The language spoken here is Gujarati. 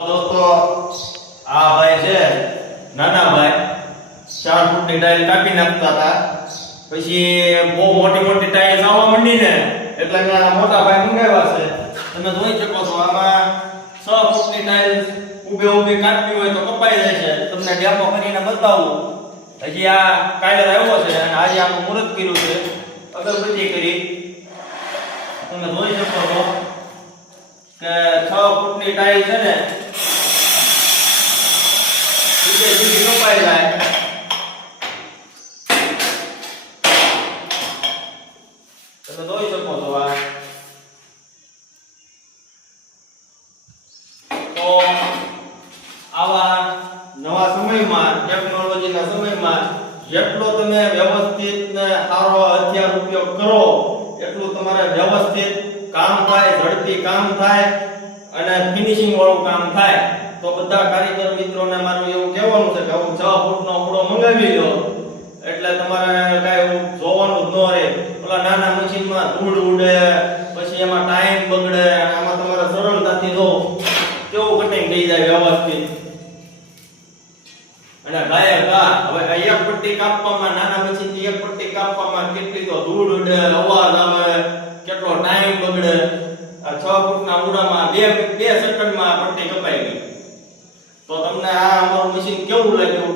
દોસ્તો આ ભાઈ છે નાના ભાઈ 4 ફૂટની ટાઇલ કાપી નાખતા હતા. પછી બહુ મોટી મોટી ટાઇલ આવવા માંડી ને એટલે મેં મોટા ભાઈ મંગાવ્યા છે. તમે જોઈ શકો છો આમાં 6 ફૂટની ટાઇલ ઊભે ઊભે કાપવી હોય તો કપાઈ જાય છે. તમને ડેમો કરીને બતાવું. હજી આ કાલે આવ્યો છે અને આજે આનું મુહૂર્ત કર્યું છે. અગરબત્તી કરી તમે જોઈ શકો છો કે 6 ફૂટની ટાઇલ છે ને સીધી કપાઈ જાય. તમે જોઈ શકો છો આ તો આવા નવા સમયમાં ટેકનોલોજીના સમયમાં જેટલો તમે વ્યવસ્થિત ને સારો હથિયાર ઉપયોગ કરો એટલું તમારે વ્યવસ્થિત કામ થાય, ઝડપી કામ થાય અને ફિનિશિંગ વાળું કામ થાય. તો બધા કારીગર મિત્રોને મારું એવું કહેવાનું છે કે હું 6 ફૂટનો ઓરડો મંગાવી લો એટલે તમારે કાંઈ જોવાનું જ ન રહે. ઓલા નાના મશીનમાં ધૂળ ઉડે, પછી એમાં ટાઈમ બગડે અને આમાં તમારે સરળતાથી જો કેવું કટિંગ થઈ જાય વ્યવસ્થિત. અને ગાય ગા હવે એક પટ્ટી કાપવામાં નાના મશીનથી એક પટ્ટી કાપવામાં કેટલી તો ધૂળ ઉડે, અવાજ આવે, કેટલો ટાઈમ બગડે. આ 6 ફૂટના ઓરડામાં બે સેકન્ડમાં પટ્ટી કપાઈ ગઈ. તો તમને આ અમારું મશીન કેવું લાગ્યું